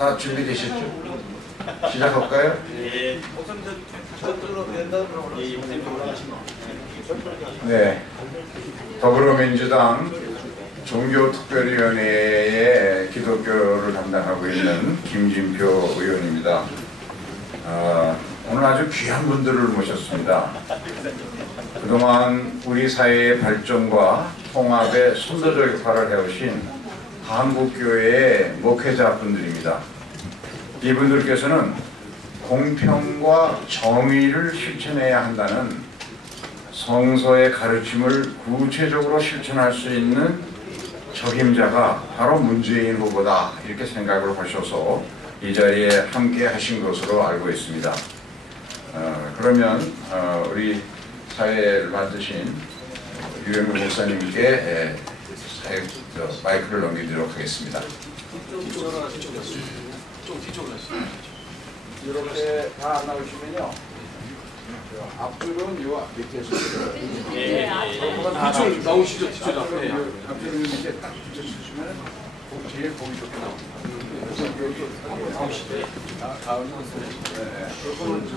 다 준비되셨죠? 시작할까요? 네. 더불어민주당 종교특별위원회의 기독교를 담당하고 있는 김진표 의원입니다. 오늘 아주 귀한 분들을 모셨습니다. 그동안 우리 사회의 발전과 통합에 선도적 역할을 해오신 한국교회의 목회자분들입니다. 이분들께서는 공평과 정의를 실천해야 한다는 성서의 가르침을 구체적으로 실천할 수 있는 적임자가 바로 문재인 후보다, 이렇게 생각을 하셔서 이 자리에 함께 하신 것으로 알고 있습니다. 그러면 우리 사회를 맡으신 유영구 목사님께 마이크를 넘기도록 하겠습니다. 이렇게 다 나오시면요, 앞줄은 요 밑에서 뒤쪽 나오시죠. 뒤쪽 앞에 앞줄은 이제 딱 붙여주시면 제일 보기 좋게 나옵니다. 나오시죠.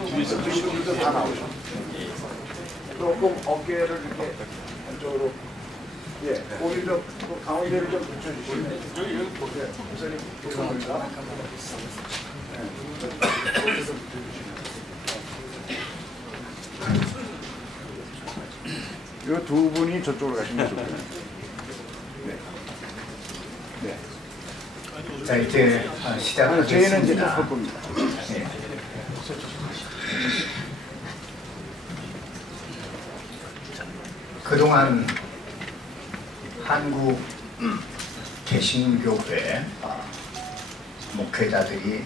뒤에서 드시는 다 나오죠. 조금 어깨를 이렇게 안쪽으로, 예, 오히려 가운데를 좀 붙여주시면 여기 보세요. 목사님 죄송합니다. 이 두 분이 저쪽으로 가시면 좋겠네요. 네. 네. 자, 이제 시작하겠습니다. 저희는 이제 할 겁니다. 네. 그동안 한국 개신교회 목회자들이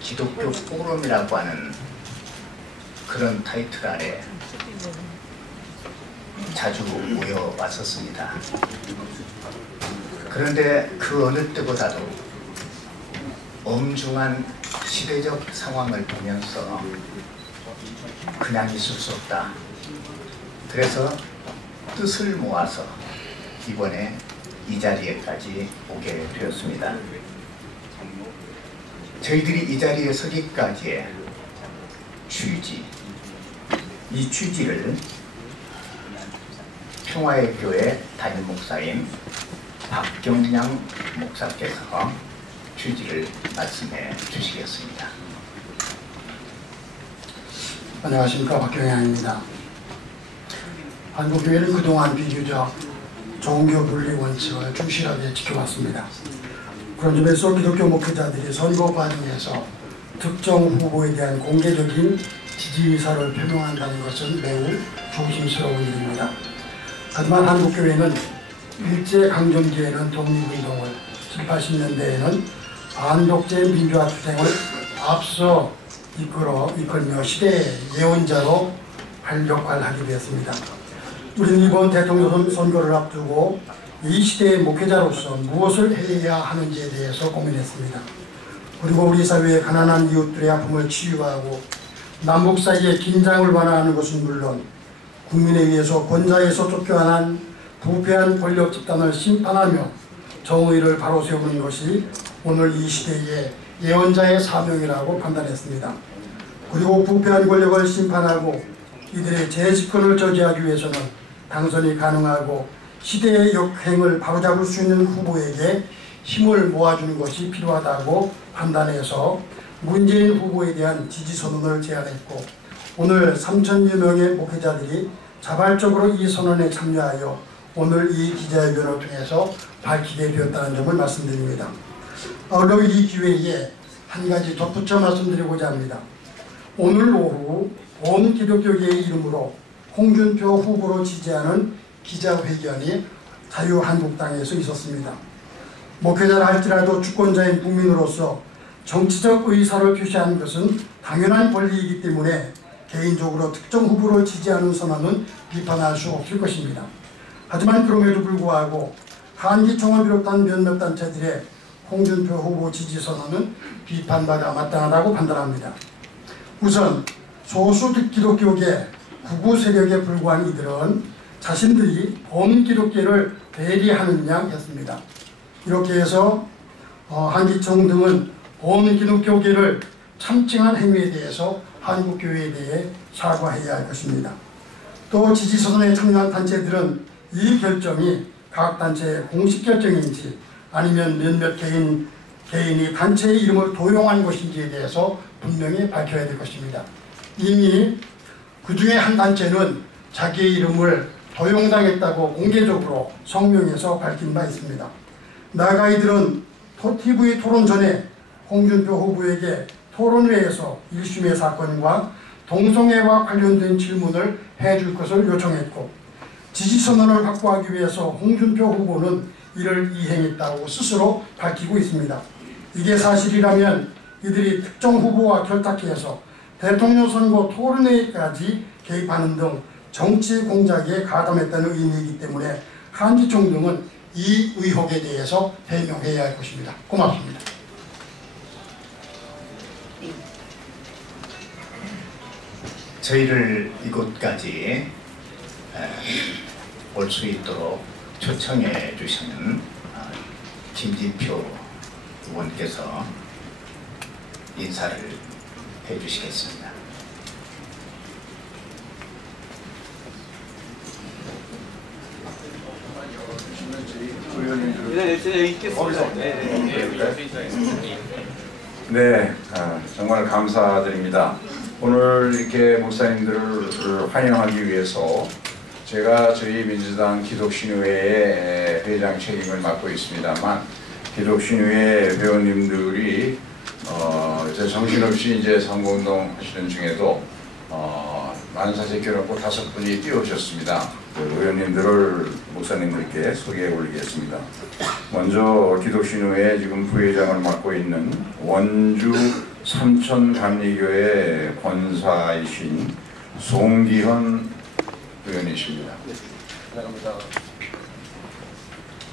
기독교 포럼이라고 하는 그런 타이틀 아래 자주 모여왔었습니다. 그런데 그 어느 때보다도 엄중한 시대적 상황을 보면서 그냥 있을 수 없다. 그래서 뜻을 모아서 이번에 이 자리에까지 오게 되었습니다. 저희들이 이 자리에 서기까지의 취지, 이 취지를 평화의 교회 담임 목사인 박경량 목사께서 취지를 말씀해 주시겠습니다. 안녕하십니까, 박경량입니다. 한국교회는 그동안 비교적 종교 분리 원칙을 충실하게 지켜왔습니다. 그런 점에서 기독교 목회자들이 선거 과정에서 특정 후보에 대한 공개적인 지지 의사를 표명한다는 것은 매우 조심스러운 일입니다. 하지만 한국교회는 일제강점기에는 독립운동을, 70, 80년대에는 반독재 민주화 투쟁을 앞서 이끌며 시대의 예언자로 활약하게 되었습니다. 우리는 이번 대통령 선거를 앞두고 이 시대의 목회자로서 무엇을 해야 하는지에 대해서 고민했습니다. 그리고 우리 사회의 가난한 이웃들의 아픔을 치유하고 남북 사이의 긴장을 완화하는 것은 물론 국민에 의해서 권좌에서 쫓겨난 부패한 권력 집단을 심판하며 정의를 바로 세우는 것이 오늘 이 시대의 예언자의 사명이라고 판단했습니다. 그리고 부패한 권력을 심판하고 이들의 재집권을 저지하기 위해서는 당선이 가능하고 시대의 역행을 바로잡을 수 있는 후보에게 힘을 모아주는 것이 필요하다고 판단해서 문재인 후보에 대한 지지선언을 제안했고, 오늘 3,000여 명의 목회자들이 자발적으로 이 선언에 참여하여 오늘 이 기자회견을 통해서 밝히게 되었다는 점을 말씀드립니다. 그리고 이 기회에 한 가지 덧붙여 말씀드리고자 합니다. 오늘 오후 온 기독교계의 이름으로 홍준표 후보로 지지하는 기자회견이 자유한국당에서 있었습니다. 목회자라 할지라도 주권자인 국민으로서 정치적 의사를 표시하는 것은 당연한 권리이기 때문에 개인적으로 특정 후보를 지지하는 선언은 비판할 수 없을 것입니다. 하지만 그럼에도 불구하고 한기총을 비롯한 몇몇 단체들의 홍준표 후보 지지 선언은 비판받아 마땅하다고 판단합니다. 우선 소수 기독교계 극우 세력에 불과한 이들은 자신들이 범기독교를 대리하는 양 했습니다. 이렇게 해서 한기총 등은 온 기독교계를 참칭한 행위에 대해서 한국교회에 대해 사과해야 할 것입니다. 또 지지선언에 참여한 단체들은 이 결정이 각 단체의 공식 결정인지 아니면 몇몇 개인이 단체의 이름을 도용한 것인지에 대해서 분명히 밝혀야 될 것입니다. 이미 그 중에 한 단체는 자기의 이름을 도용당했다고 공개적으로 성명에서 밝힌 바 있습니다. 나아가 이들은 TV 토론 전에 홍준표 후보에게 토론회에서 1심의 사건과 동성애와 관련된 질문을 해줄 것을 요청했고, 지지선언을 확보하기 위해서 홍준표 후보는 이를 이행했다고 스스로 밝히고 있습니다. 이게 사실이라면 이들이 특정 후보와 결탁해서 대통령 선거 토론회까지 개입하는 등 정치 공작에 가담했다는 의미이기 때문에 한지총 등은 이 의혹에 대해서 해명해야 할 것입니다. 고맙습니다. 저희를 이곳까지 올 수 있도록 초청해 주시는 김진표 의원께서 인사를 해 주시겠습니다. 네, 정말 감사드립니다. 오늘 이렇게 목사님들을 환영하기 위해서 제가 저희 민주당 기독신의회의 회장 책임을 맡고 있습니다만, 기독신의회 회원님들이 정신없이 이제 선거운동 하시는 중에도 만사제껴놓고 5분이 뛰어오셨습니다. 그 의원님들을 목사님들께 소개해 올리겠습니다. 먼저 기독신의회 지금 부회장을 맡고 있는 원주 삼천감리교회 권사이신 송기현 의원이십니다.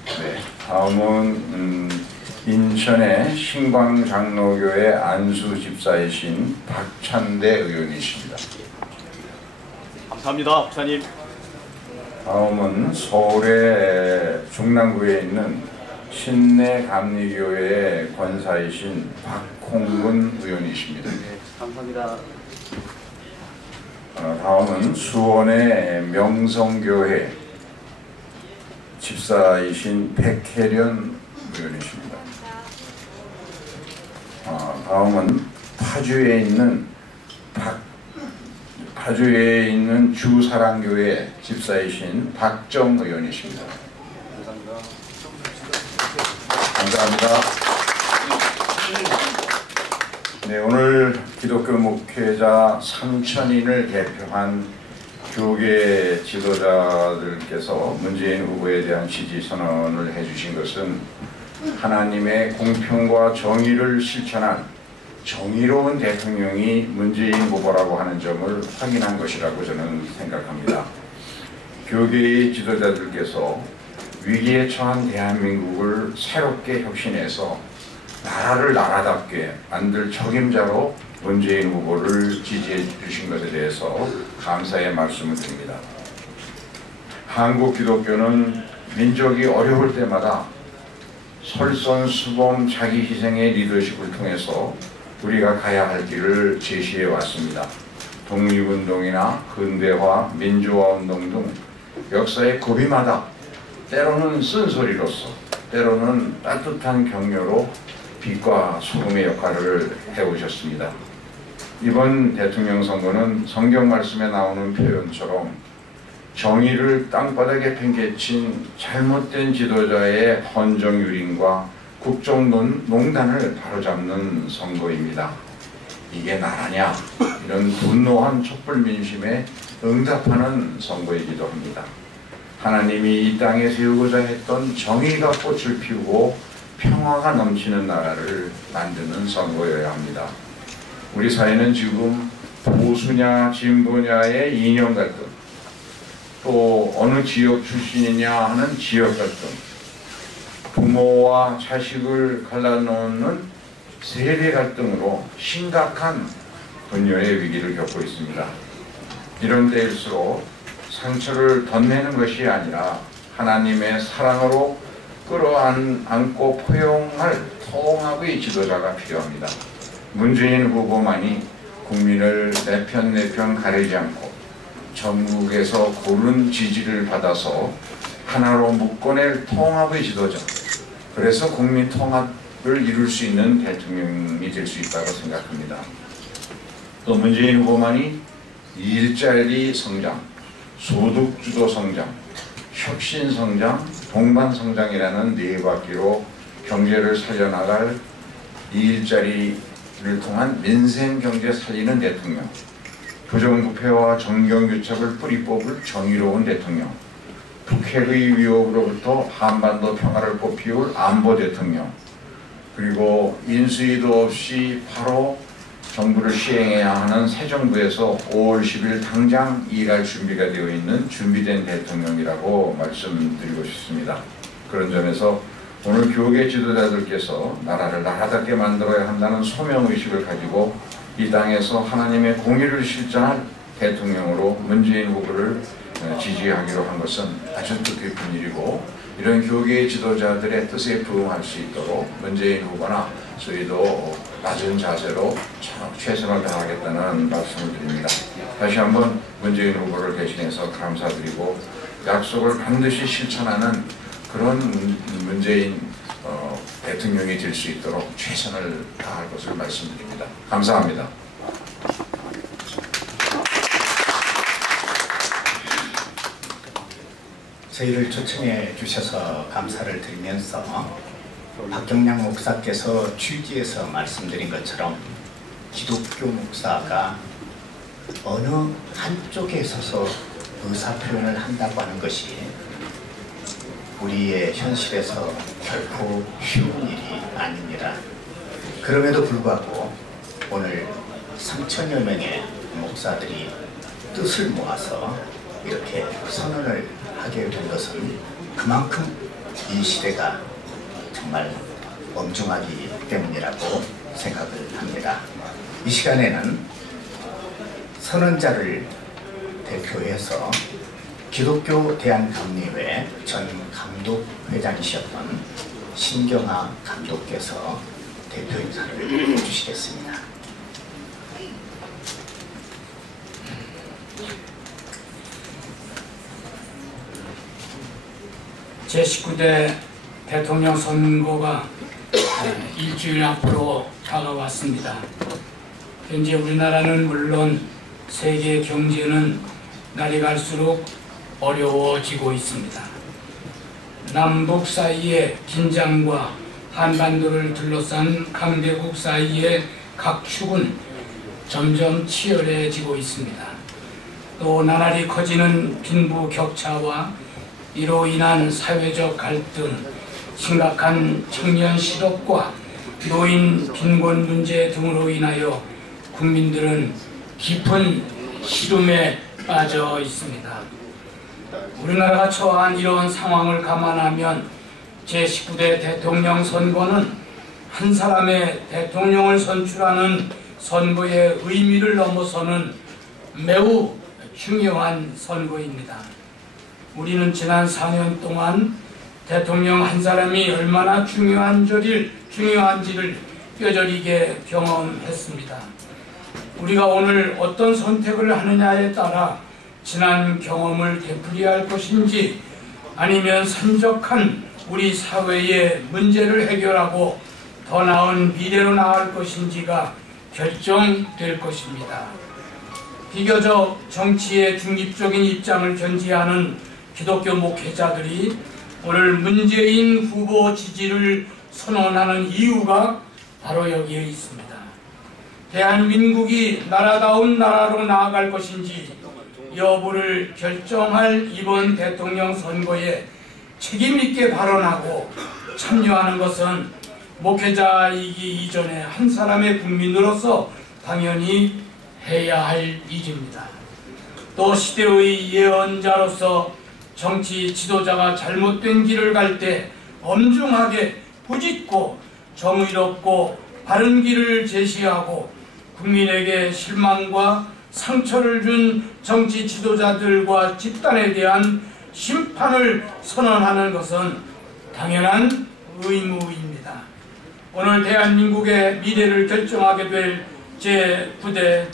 네, 다음은 인천의 신광장로교회 안수 집사이신 박찬대 의원이십니다. 감사합니다, 목사님. 다음은 서울의 중랑구에 있는 신내감리교회 권사이신 박홍근 의원이십니다. 네, 감사합니다. 다음은 수원의 명성교회 집사이신 백혜련 의원이십니다. 다음은 파주에 있는 주사랑교회 집사이신 박정 의원이십니다. 감사합니다. 네, 오늘 기독교 목회자 3,000인을 대표한 교계 지도자들께서 문재인 후보에 대한 지지 선언을 해주신 것은 하나님의 공평과 정의를 실천한 정의로운 대통령이 문재인 후보라고 하는 점을 확인한 것이라고 저는 생각합니다. 교계의 지도자들께서 위기에 처한 대한민국을 새롭게 혁신해서 나라를 나라답게 만들 책임자로 문재인 후보를 지지해 주신 것에 대해서 감사의 말씀을 드립니다. 한국 기독교는 민족이 어려울 때마다 솔선수범 자기희생의 리더십을 통해서 우리가 가야 할 길을 제시해 왔습니다. 독립운동이나 근대화, 민주화운동 등 역사의 고비마다 때로는 쓴소리로서, 때로는 따뜻한 격려로 빛과 소금의 역할을 해오셨습니다. 이번 대통령 선거는 성경 말씀에 나오는 표현처럼 정의를 땅바닥에 팽개친 잘못된 지도자의 헌정유린과 국정농단을 바로잡는 선거입니다. 이게 나라냐? 이런 분노한 촛불민심에 응답하는 선거이기도 합니다. 하나님이 이 땅에 세우고자 했던 정의가 꽃을 피우고 평화가 넘치는 나라를 만드는 선거여야 합니다. 우리 사회는 지금 보수냐 진보냐의 이념 갈등, 또 어느 지역 출신이냐 하는 지역 갈등, 부모와 자식을 갈라놓는 세대 갈등으로 심각한 분열의 위기를 겪고 있습니다. 이런 때일수록 상처를 덧내는 것이 아니라 하나님의 사랑으로 끌어안고 포용할 통합의 지도자가 필요합니다. 문재인 후보만이 국민을 내 편 가리지 않고 전국에서 고른 지지를 받아서 하나로 묶어낼 통합의 지도자, 그래서 국민 통합을 이룰 수 있는 대통령이 될 수 있다고 생각합니다. 또 문재인 후보만이 일자리 성장, 소득주도 성장, 혁신 성장, 동반 성장이라는 네 바퀴로 경제를 살려나갈 일자리를 통한 민생 경제 살리는 대통령, 부정부패와 정경유착을 뿌리 뽑을 정의로운 대통령, 북핵의 위협으로부터 한반도 평화를 꽃피울 안보 대통령, 그리고 인수위도 없이 바로 정부를 시행해야 하는 새 정부에서 5월 10일 당장 일할 준비가 되어 있는 준비된 대통령이라고 말씀드리고 싶습니다. 그런 점에서 오늘 교계 지도자들께서 나라를 나라답게 만들어야 한다는 소명의식을 가지고 이 땅에서 하나님의 공의를 실천할 대통령으로 문재인 후보를 지지하기로 한 것은 아주 뜻깊은 일이고, 이런 교계 지도자들의 뜻에 부응할 수 있도록 문재인 후보나 저희도 낮은 자세로 최선을 다하겠다는 말씀을 드립니다. 다시 한번 문재인 후보를 대신해서 감사드리고 약속을 반드시 실천하는 그런 문재인 대통령이 될 수 있도록 최선을 다할 것을 말씀드립니다. 감사합니다. 저희를 초청해 주셔서 감사를 드리면서 박경량 목사께서 취지에서 말씀드린 것처럼 기독교 목사가 어느 한쪽에 서서 의사표현을 한다고 하는 것이 우리의 현실에서 결코 쉬운 일이 아닙니다. 그럼에도 불구하고 오늘 3천여 명의 목사들이 뜻을 모아서 이렇게 선언을 하게 된 것은 그만큼 이 시대가 정말 엄중하기 때문이라고 생각을 합니다. 이 시간에는 선언자를 대표해서 기독교 대한감리회 전 감독회장이셨던 신경하 감독께서 대표 인사를 해주시겠습니다. 제19대 대통령 선거가 일주일 앞으로 다가왔습니다. 현재 우리나라는 물론 세계 경제는 날이 갈수록 어려워지고 있습니다. 남북 사이의 긴장과 한반도를 둘러싼 강대국 사이의 각축은 점점 치열해지고 있습니다. 또 나날이 커지는 빈부 격차와 이로 인한 사회적 갈등, 심각한 청년 실업과 노인 빈곤 문제 등으로 인하여 국민들은 깊은 시름에 빠져 있습니다. 우리나라가 처한 이러한 상황을 감안하면 제19대 대통령 선거는 한 사람의 대통령을 선출하는 선거의 의미를 넘어서는 매우 중요한 선거입니다. 우리는 지난 4년 동안 대통령 한 사람이 얼마나 중요한지를 뼈저리게 경험했습니다. 우리가 오늘 어떤 선택을 하느냐에 따라 지난 경험을 되풀이할 것인지 아니면 산적한 우리 사회의 문제를 해결하고 더 나은 미래로 나아갈 것인지가 결정될 것입니다. 비교적 정치의 중립적인 입장을 견지하는 기독교 목회자들이 오늘 문재인 후보 지지를 선언하는 이유가 바로 여기에 있습니다. 대한민국이 나라다운 나라로 나아갈 것인지 여부를 결정할 이번 대통령 선거에 책임있게 발언하고 참여하는 것은 목회자이기 이전에 한 사람의 국민으로서 당연히 해야 할 일입니다. 또 시대의 예언자로서 정치 지도자가 잘못된 길을 갈 때 엄중하게 부짓고 정의롭고 바른 길을 제시하고 국민에게 실망과 상처를 준 정치 지도자들과 집단에 대한 심판을 선언하는 것은 당연한 의무입니다. 오늘 대한민국의 미래를 결정하게 될 제9대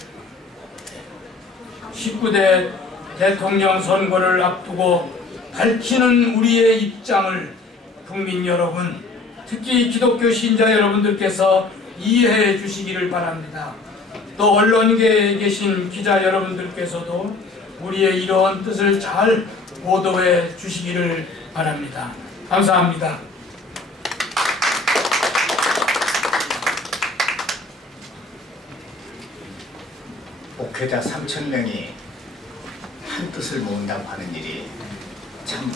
19대 대통령 선거를 앞두고 밝히는 우리의 입장을 국민 여러분, 특히 기독교 신자 여러분들께서 이해해 주시기를 바랍니다. 또 언론계에 계신 기자 여러분들께서도 우리의 이러한 뜻을 잘 보도해 주시기를 바랍니다. 감사합니다. 목회자 3,000명이 한 뜻을 모은다고 하는 일이 참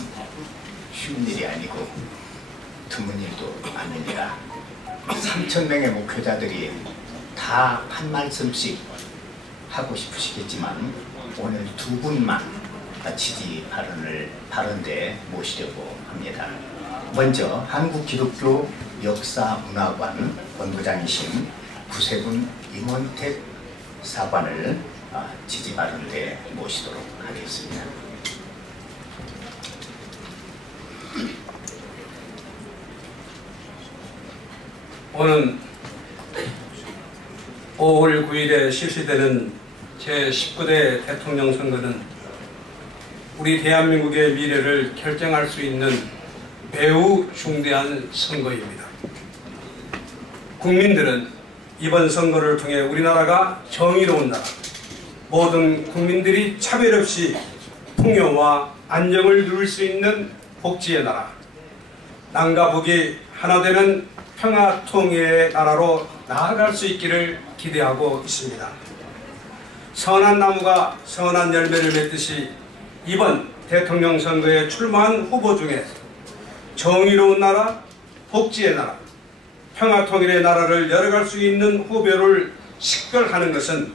쉬운 일이 아니고 드문 일도 아닙니다. 3,000명의 목회자들이 다 한 말씀씩 하고 싶으시겠지만 오늘 두 분만 지지 발언대 모시려고 합니다. 먼저 한국기독교 역사문화관 본부장이신 구세군 임원택 사관을 지지 발언대 모시도록 하겠습니다. 오는 5월 9일에 실시되는 제19대 대통령 선거는 우리 대한민국의 미래를 결정할 수 있는 매우 중대한 선거입니다. 국민들은 이번 선거를 통해 우리나라가 정의로운 나라, 모든 국민들이 차별 없이 풍요와 안정을 누릴 수 있는 복지의 나라, 남과 북이 하나 되는 평화 통일의 나라로 나아갈 수 있기를 기대하고 있습니다. 선한 나무가 선한 열매를 맺듯이 이번 대통령 선거에 출마한 후보 중에 정의로운 나라, 복지의 나라, 평화 통일의 나라를 열어갈 수 있는 후보를 식별하는 것은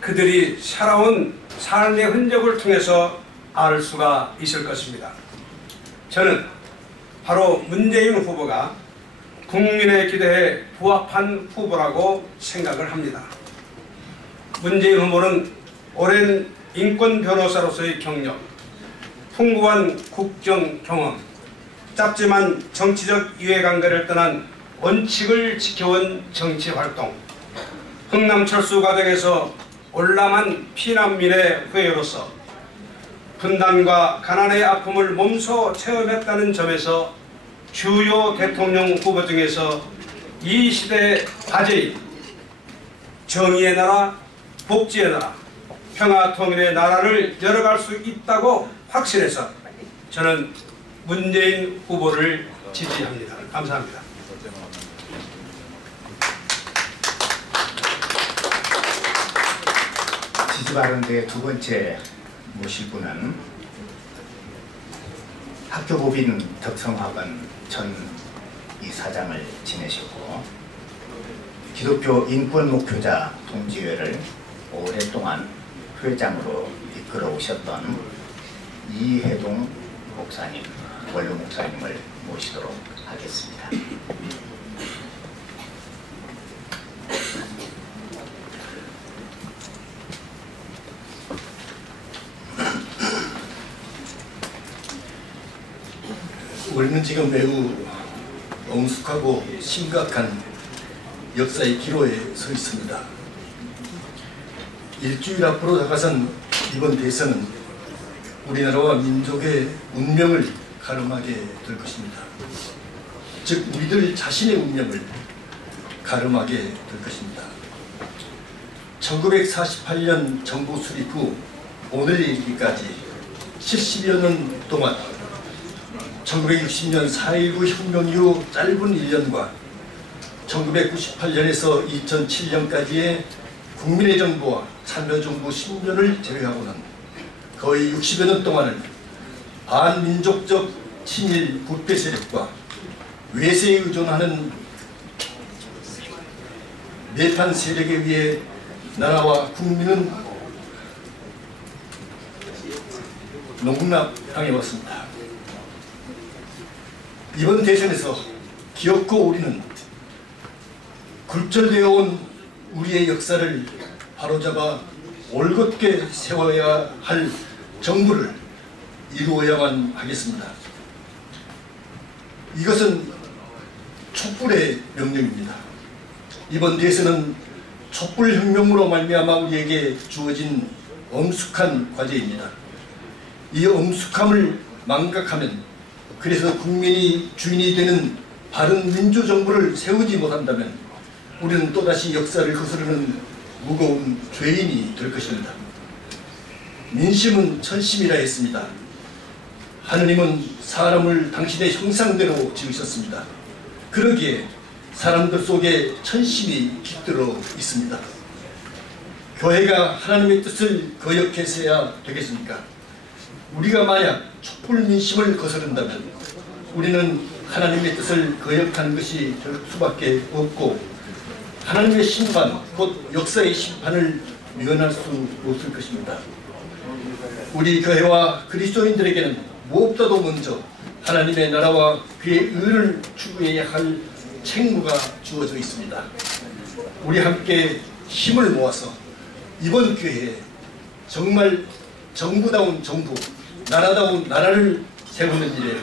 그들이 살아온 삶의 흔적을 통해서 알 수가 있을 것입니다. 저는 바로 문재인 후보가 국민의 기대에 부합한 후보라고 생각을 합니다. 문재인 후보는 오랜 인권 변호사로서의 경력, 풍부한 국정 경험, 짧지만 정치적 이해관계를 떠난 원칙을 지켜온 정치활동, 흥남철수 과정에서 올라만 피난민의 후예로서 분단과 가난의 아픔을 몸소 체험했다는 점에서 주요 대통령 후보 중에서 이 시대의 과제인 정의의 나라, 복지의 나라, 평화 통일의 나라를 열어갈 수 있다고 확신해서 저는 문재인 후보를 지지합니다. 감사합니다. 지지 발언대의 두 번째 모실 분은 학교법인 덕성학원 전 이사장을 지내셨고 기독교 인권목표자 동지회를 오랫동안 회장으로 이끌어 오셨던 이해동 목사님, 원로 목사님을 모시도록 하겠습니다. 우리는 지금 매우 엄숙하고 심각한 역사의 기로에 서 있습니다. 일주일 앞으로 다가선 이번 대선은 우리나라와 민족의 운명을 가름하게 될 것입니다. 즉 우리들 자신의 운명을 가름하게 될 것입니다. 1948년 정부 수립 후 오늘 이르기까지 70여 년 동안 1960년 4.19 혁명 이후 짧은 1년과 1998년에서 2007년까지의 국민의 정부와 참여정부 10년을 제외하고는 거의 60여 년 동안을 반민족적 친일 부패 세력과 외세에 의존하는 내판 세력에 의해 나라와 국민은 농락당해왔습니다. 이번 대선에서 기어코 우리는 굴절되어 온 우리의 역사를 바로잡아 올곧게 세워야 할 정부를 이루어야만 하겠습니다. 이것은 촛불의 명령입니다. 이번 대선은 촛불혁명으로 말미암아 우리에게 주어진 엄숙한 과제입니다. 이 엄숙함을 망각하면, 그래서 국민이 주인이 되는 바른 민주정부를 세우지 못한다면 우리는 또다시 역사를 거스르는 무거운 죄인이 될 것입니다. 민심은 천심이라 했습니다. 하느님은 사람을 당신의 형상대로 지으셨습니다. 그러기에 사람들 속에 천심이 깃들어 있습니다. 교회가 하나님의 뜻을 거역해서야 되겠습니까? 우리가 만약 촛불 민심을 거스른다면 우리는 하나님의 뜻을 거역하는 것이 될 수밖에 없고, 하나님의 심판, 곧 역사의 심판을 면할 수 없을 것입니다. 우리 교회와 그리스도인들에게는 무엇보다도 먼저 하나님의 나라와 그의 의를 추구해야 할 책무가 주어져 있습니다. 우리 함께 힘을 모아서 이번 기회에 정말 정부다운 정부, 나라다운 나라를 세우는 일에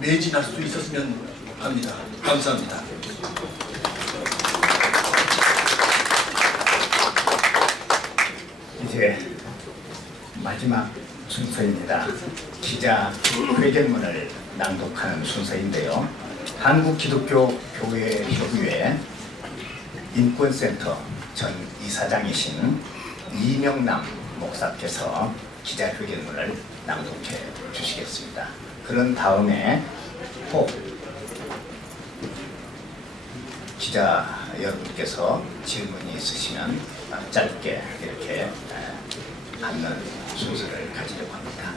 매진할 수 있었으면 합니다. 감사합니다. 이제 마지막 순서입니다. 기자회견문을 낭독하는 순서인데요. 한국기독교교회협의회 인권센터 전 이사장이신 이명남 목사께서 기자회견문을 낭독해 주시겠습니다. 그런 다음에 꼭 기자 여러분께서 질문이 있으시면 짧게 이렇게 받는 순서를 가지려고 합니다.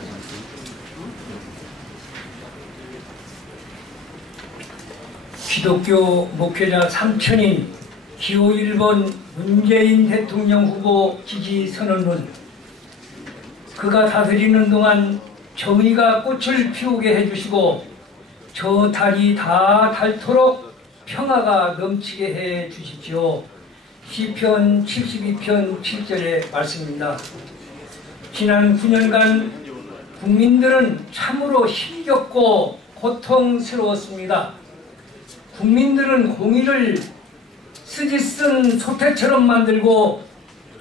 기독교 목회자 3천인 기호 1번 문재인 대통령 후보 지지 선언문. 그가 다스리는 동안 정의가 꽃을 피우게 해주시고 저 달이 다 닳도록 평화가 넘치게 해 주십시오. 시편 72편 7절의 말씀입니다. 지난 9년간 국민들은 참으로 힘겹고 고통스러웠습니다. 국민들은 공의를 쓰디쓴 소태처럼 만들고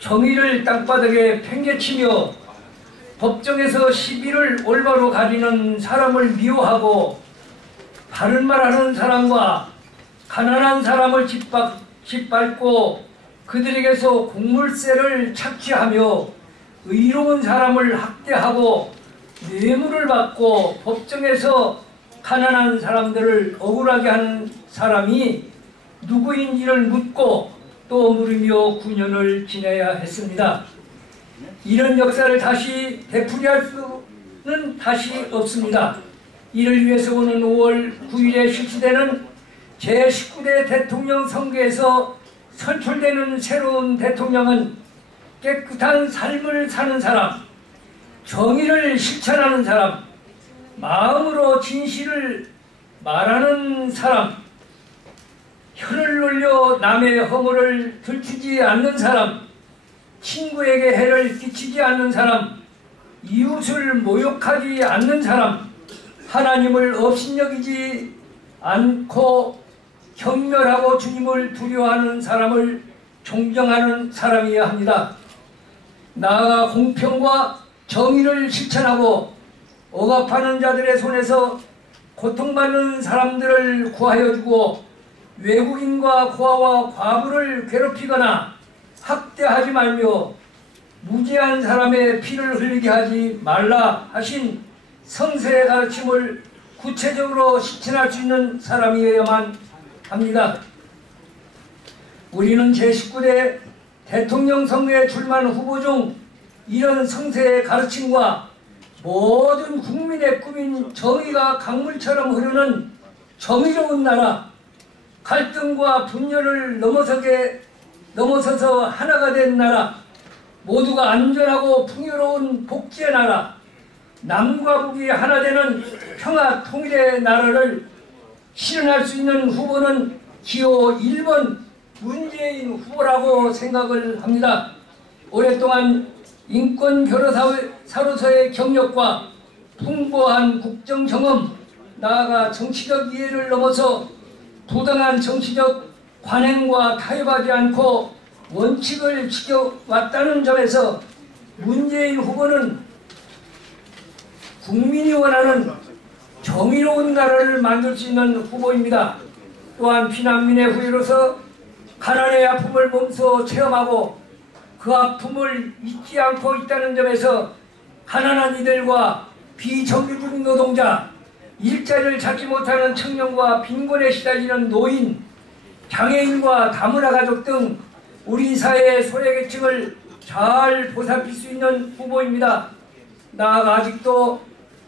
정의를 땅바닥에 팽개치며 법정에서 시비를 올바로 가리는 사람을 미워하고 바른 말하는 사람과 가난한 사람을 짓밟고 그들에게서 곡물세를 착취하며 의로운 사람을 학대하고 뇌물을 받고 법정에서 가난한 사람들을 억울하게 하는 사람이 누구인지를 묻고 또 물으며 9년을 지내야 했습니다. 이런 역사를 다시 되풀이할 수는 다시 없습니다. 이를 위해서 오는 5월 9일에 실시되는 제19대 대통령 선거에서 선출되는 새로운 대통령은 깨끗한 삶을 사는 사람, 정의를 실천하는 사람, 마음으로 진실을 말하는 사람, 혀를 놀려 남의 허물을 들추지 않는 사람, 친구에게 해를 끼치지 않는 사람, 이웃을 모욕하지 않는 사람, 하나님을 업신여기지 않고 경멸하고 주님을 두려워하는 사람을 존경하는 사람이어야 합니다. 나아가 공평과 정의를 실천하고 억압하는 자들의 손에서 고통받는 사람들을 구하여 주고 외국인과 고아와 과부를 괴롭히거나 학대하지 말며 무죄한 사람의 피를 흘리게 하지 말라 하신 성서의 가르침을 구체적으로 실천할 수 있는 사람이어야만 합니다. 우리는 제19대 대통령 선거에 출마하는 후보 중 이런 성서의 가르침과 모든 국민의 꿈인 정의가 강물처럼 흐르는 정의로운 나라, 갈등과 분열을 넘어서서 하나가 된 나라, 모두가 안전하고 풍요로운 복지의 나라, 남과 북이 하나 되는 평화 통일의 나라를 실현할 수 있는 후보는 기호 1번 문재인 후보라고 생각을 합니다. 오랫동안 인권 변호사로서의 경력과 풍부한 국정 경험, 나아가 정치적 이해를 넘어서 부당한 정치적 관행과 타협하지 않고 원칙을 지켜왔다는 점에서 문재인 후보는 국민이 원하는 정의로운 나라를 만들 수 있는 후보입니다. 또한 피난민의 후예로서 가난의 아픔을 몸소 체험하고 그 아픔을 잊지 않고 있다는 점에서 가난한 이들과 비정규직 노동자, 일자리를 찾지 못하는 청년과 빈곤에 시달리는 노인, 장애인과 다문화 가족 등 우리 사회의 소외계층을 잘 보살필 수 있는 후보입니다. 나아가 아직도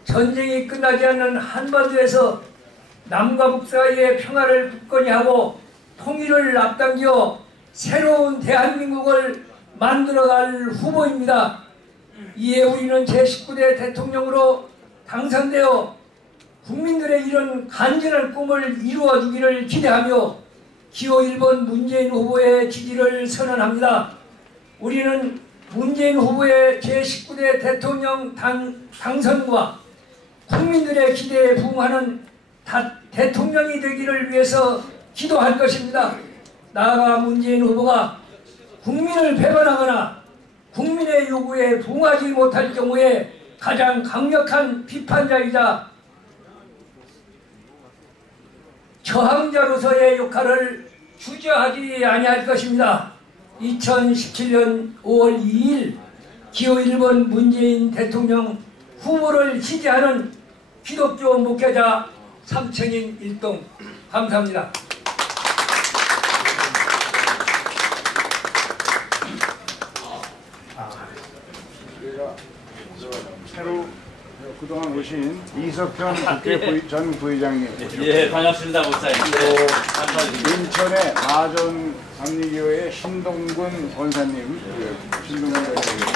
전쟁이 끝나지 않는 한반도에서 남과 북 사이의 평화를 굳건히 하고 통일을 앞당겨 새로운 대한민국을 만들어갈 후보입니다. 이에 우리는 제19대 대통령으로 당선되어 국민들의 이런 간절한 꿈을 이루어주기를 기대하며 기호 1번 문재인 후보의 지지를 선언합니다. 우리는 문재인 후보의 제19대 대통령 당선과 국민들의 기대에 부응하는 대통령이 되기를 위해서 기도할 것입니다. 나아가 문재인 후보가 국민을 배반하거나 국민의 요구에 부응하지 못할 경우에 가장 강력한 비판자이자 저항자로서의 역할을 주저하지 아니할 것입니다. 2017년 5월 2일 기호 1번 문재인 대통령 후보를 지지하는 기독교 목회자 삼천인 일동 감사합니다. 새로 그동안 오신 이석현 국회 전 부의장님, 예, 반갑습니다, 목사님. 네, 감사드립니다. 인천의 마전 감리교회 신동근 권사님, 신동근 권사님.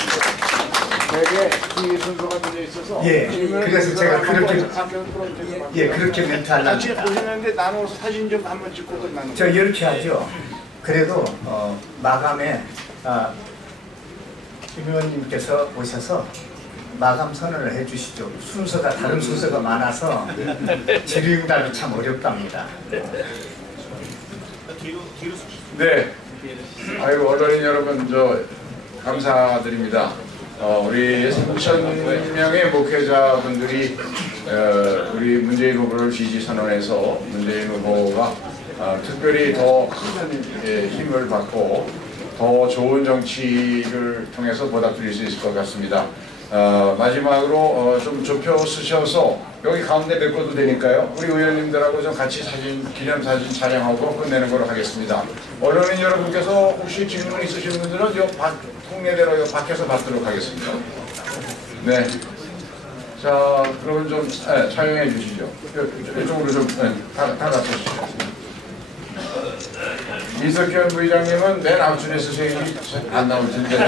되게 이 순서가 문제 있어서. 예, 그래서 제가 그렇게 그렇게 멘트하려고 같이 합니다. 보시는데 나눠서 사진 좀 한번 찍고 끝나는. 저 이렇게 하죠. 그래도 마감에 김 의원님께서 오셔서 마감 선언을 해주시죠. 순서가 다른 순서가 많아서 질의응답이 참 어렵답니다. 네. 아이고 언론인 여러분 저 감사드립니다. 우리 3,000명의 목회자분들이 우리 문재인 후보를 지지 선언해서 문재인 후보가 특별히 더 큰 힘을 받고 더 좋은 정치를 통해서 보답드릴 수 있을 것 같습니다. 마지막으로 좀 좁혀 쓰셔서 여기 가운데 메꿔도 되니까요. 우리 의원님들하고 좀 같이 기념사진 촬영하고 끝내는 걸로 하겠습니다. 언론인 여러분께서 혹시 질문 있으신 분들은 통례대로 요 밖에서 받도록 하겠습니다. 네. 자, 그러면 좀 촬영해 주시죠. 이쪽으로 좀 다 갖춰주시죠. 이석현 부의장님은 맨 앞줄에 쓰셔야지 안 나올 텐데.